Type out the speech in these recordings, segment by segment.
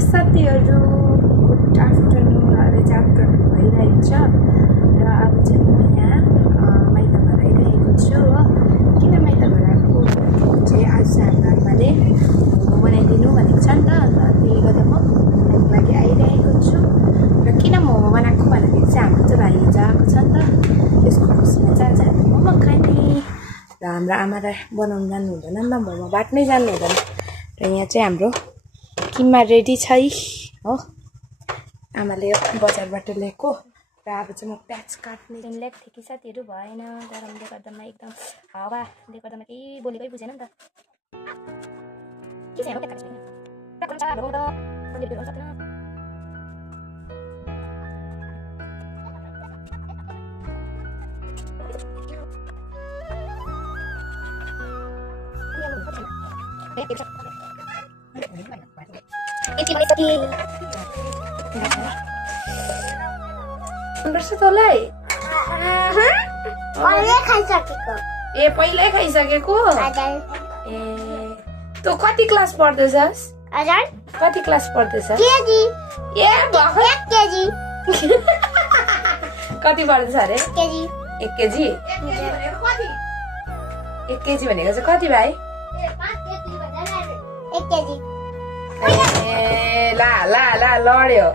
साथीहरु good afternoon अहिले चाहिँ आफ्टरनुन भइरहेको छ र अब चाहिँ म यहाँ माइत घर आइरहेको छु हो। किन माइत घर आएको चाहिँ आज चाहिँ हाम्रो आमाले मोमो बनाइदिनु भनेको छ नि त, अन्त त्यसले गर्दा म मोमोको लागि आइरहेको छु। र किन मोमो बनाएको भन्दाखेरि चाहिँ हाम्रो चाहिँ भाइ हिजो आएको छ नि त, त्यसको खुसीमा चाहिँ आज हामी मोमो खाने। र हाम्रो आमालाई बनाउनु जान्नु हुँदैन नि त, मोमो बाट्नै जान्नु हुँदैन। र यहाँ चाहिँ हाम्रो किमा रेडी छ हो, आमाले बजारबाट ल्याएको। र अब चाहिँ म प्याज काट्ने ल्याएको थिएँ कि साथीहरू, भएन गरमले गर्दामा एकदम हावाले गर्दामा केही बोलेकै बुझेन नि त। तँलाई ए पहिल्यै खाइसकेको। ए तँ कति क्लास पढ्दैछस्? कति क्लास पढ्दैछस्? ए कति पढ्दैछ अरे? 1 केजी। 1 केजी भनेको चाहिँ कति भाइ? 1 केजी। ए ला ला ला लड्यो।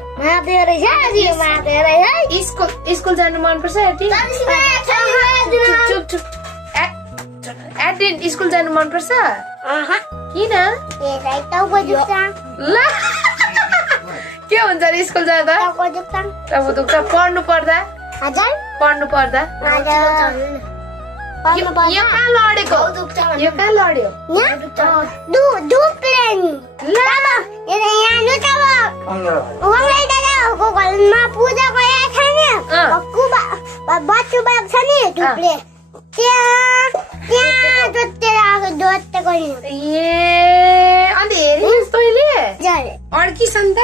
स्कुल जानु मन पर्छ एटिन? एटिन स्कुल जानु मन पर्छ? किन? के हुन्छ अरे स्कुल जाँदा? टाउको दुख्छ। पढ्नु पर्दा? पढ्नु पर्दा? यो कहाँ लडेको? यो कहाँ लड्यो? पूजा बच्चु बाग छ नि धुप्ले, ए अन्त हेरिस् तैँले? अड्किस् नि त?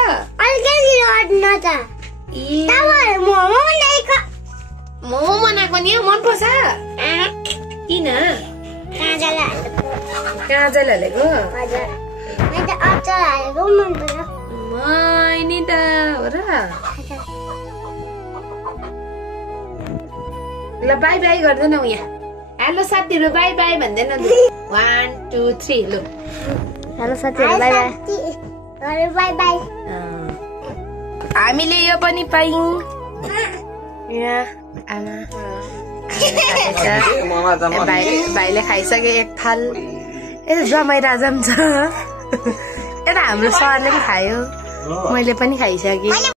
मोमो बनाएको नि मन पर्छ? किन? काजल हालेको? मैनी त हो र। ल बाई बाई गर्दैन यहाँ। हेलो साथीहरू बाई बाई भन्दैन। 1 2 3 लु। हेलो साथीहरू बाई बाई बाई। हामीले यो पनि पायौँ। यहाँ आमा भाइले खाइसक्यो 1 थाल। यता जमाइ राजा पनि छ, यता हाम्रो सरले पनि खायो, मैले पनि खाइसकेँ।